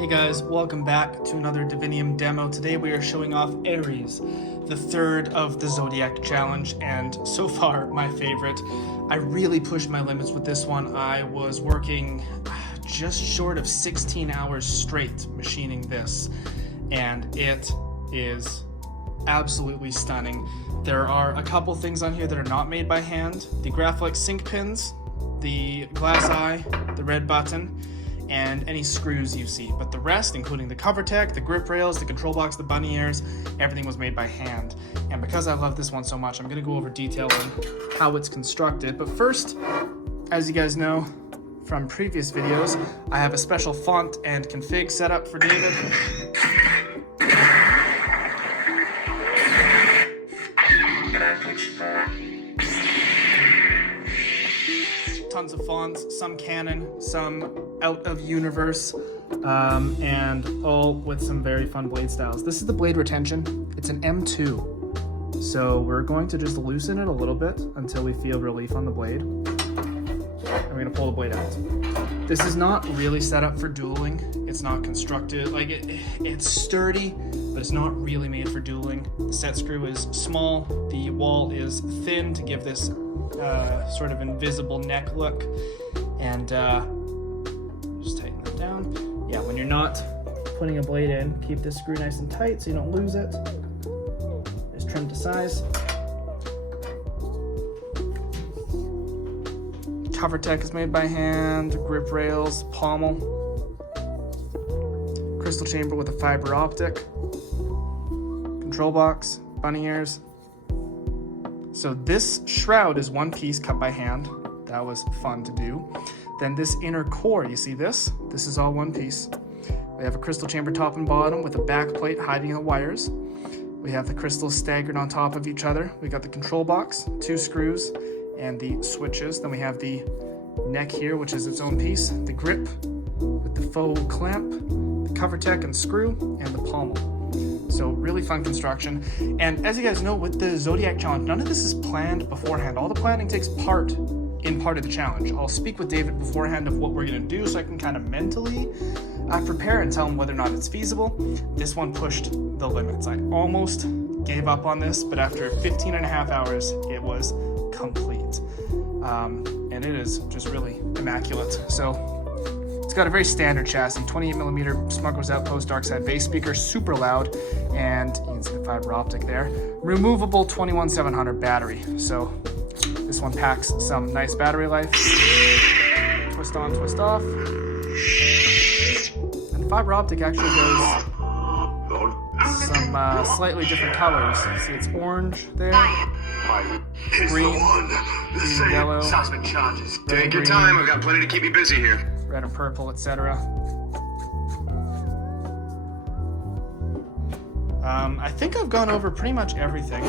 Hey guys, welcome back to another Divinium demo. Today we are showing off Aries, the third of the Zodiac challenge, and so far my favorite. I really pushed my limits with this one. I was working just short of 16 hours straight machining this, and it is absolutely stunning. There are a couple things on here that are not made by hand. The Graflex sync pins, the glass eye, the red button, and any screws you see. But the rest, including the cover tech, the grip rails, the control box, the bunny ears, everything was made by hand. And because I love this one so much, I'm gonna go over detail on how it's constructed. But first, as you guys know from previous videos, I have a special font and config set up for David. Tons of fonts, some canon, some out of universe, and all with some very fun blade styles. This is the blade retention. It's an M2. So we're going to just loosen it a little bit until we feel relief on the blade. And we're gonna pull the blade out. This is not really set up for dueling. It's not constructed, like it's sturdy, but it's not really made for dueling. The set screw is small. The wall is thin to give this sort of invisible neck look, and just tighten that down. Yeah, when you're not putting a blade in, keep this screw nice and tight so you don't lose it. Just trim to size. Cover tech is made by hand, grip rails, pommel, crystal chamber with a fiber optic, control box, bunny ears. So this shroud is one piece cut by hand. That was fun to do. Then this inner core, you see this? This is all one piece. We have a crystal chamber top and bottom with a back plate hiding the wires. We have the crystals staggered on top of each other. We got the control box, 2 screws, and the switches. Then we have the neck here, which is its own piece, the grip with the faux clamp, the cover tech and screw, and the pommel. So really fun construction. And as you guys know, with the Zodiac challenge, none of this is planned beforehand. All the planning takes part of the challenge. I'll speak with David beforehand of what we're gonna do so I can kind of mentally prepare and tell him whether or not it's feasible. This one pushed the limits. I almost gave up on this, but after 15 and a half hours, it was complete. And it is just really immaculate. So it's got a very standard chassis, 28mm Smuggler's Outpost dark side bass speaker, super loud, and you can see the fiber optic there. Removable 21700 battery. So this one packs some nice battery life. Twist on, twist off. And the fiber optic actually goes some slightly different colors. See, it's orange there, green, yellow, charges. Take your time, I've got plenty to keep me busy here. Red and purple, etc. I think I've gone over pretty much everything.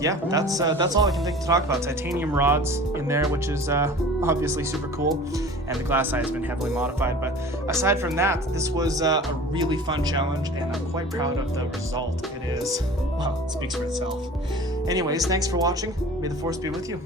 Yeah, that's all I can think to talk about. Titanium rods in there, which is obviously super cool, and the glass eye has been heavily modified. But aside from that, this was a really fun challenge, and I'm quite proud of the result. It is, well, it speaks for itself. Anyways, thanks for watching. May the force be with you.